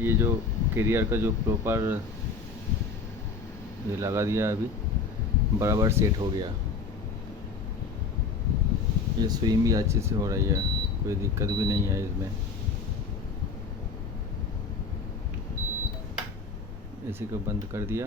ये जो कैरियर का जो प्रॉपर ये लगा दिया, अभी बराबर सेट हो गया। ये स्विंग भी अच्छे से हो रही है, कोई दिक्कत भी नहीं है इसमें। इसी को बंद कर दिया।